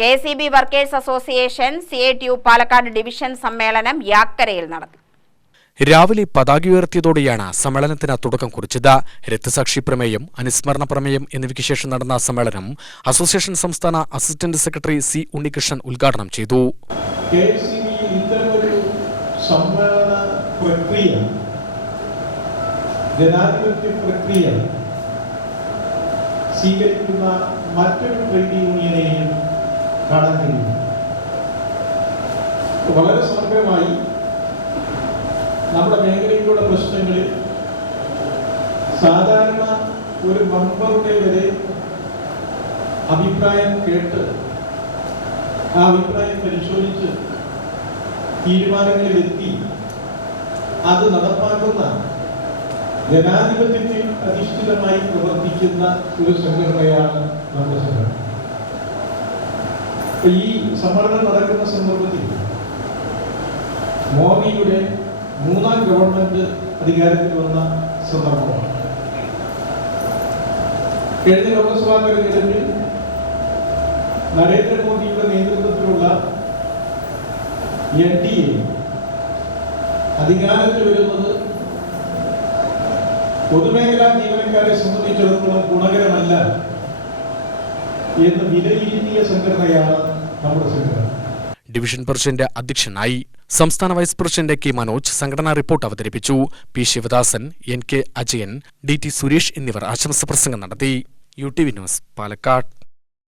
KCB workers association CITU Palakkad division സമ്മേളനം യാക്കരയിൽ നടന്നു. രാവിലെ പതാക ഉയർത്തിയതോടെയാണ് സമ്മേളനത്തിന് തുടക്കം കുറിച്ചത്. രക്തസാക്ഷി പ്രമേയം, അനുസ്മരണ പ്രമേയം എന്നിവയ്ക്ക് ശേഷം നടന്ന സമ്മേളനം അസോസിയേഷൻ സംസ്ഥാന അസിസ്റ്റന്റ് സെക്രട്ടറി C. ഉണ്ണികൃഷ്ണൻ ഉദ്ഘാടനം ചെയ്തു. ജനാധിപത്യ പ്രക്രിയ സ്വീകരിക്കുന്ന മറ്റൊരു ട്രേഡ് യൂണിയനെയും കാണാൻ കഴിയും. വളരെ സമഗ്രമായി നമ്മുടെ മേഖലയിലുള്ള പ്രശ്നങ്ങളിൽ സാധാരണ ഒരു മെമ്പറുടെ വരെ അഭിപ്രായം കേട്ട് ആ അഭിപ്രായം പരിശോധിച്ച് തീരുമാനങ്ങളിലെത്തി അത് നടപ്പാക്കുന്ന ജനാധിപത്യത്തിൽ അധിഷ്ഠിതമായി പ്രവർത്തിക്കുന്ന ഒരു സംഘടനയാണ് നമ്മുടെ സംഘടന. ഈ സമ്മേളനം നടക്കുന്ന സന്ദർഭത്തിൽ മോദിയുടെ 3ാം ഗവൺമെന്റ് അധികാരത്തിൽ വന്ന സന്ദർഭമാണ്. കഴിഞ്ഞ ലോക്സഭാ തെരഞ്ഞെടുപ്പിൽ നരേന്ദ്രമോദിയുടെ നേതൃത്വത്തിലുള്ള NDA അധികാരത്തിൽ വരുന്നത് പൊതുമേഖലാ ജീവനക്കാരെ സംബന്ധിച്ചിടത്തോളം ഗുണകരമല്ല എന്ന് വിലയിരുത്തിയ സംഘടനയാണ് നമ്മുടെ സംഘടന. ഡിവിഷൻ പ്രസിഡന്റ് അധ്യക്ഷനായി. സംസ്ഥാന വൈസ് പ്രസിഡന്റ് K. മനോജ് സംഘടനാ റിപ്പോർട്ട് അവതരിപ്പിച്ചു. P. Sivadasan, NK. Ajayan, DT. Suresh എന്നിവർ ആശംസ പ്രസംഗം നടത്തി. UTV news, Palakkad.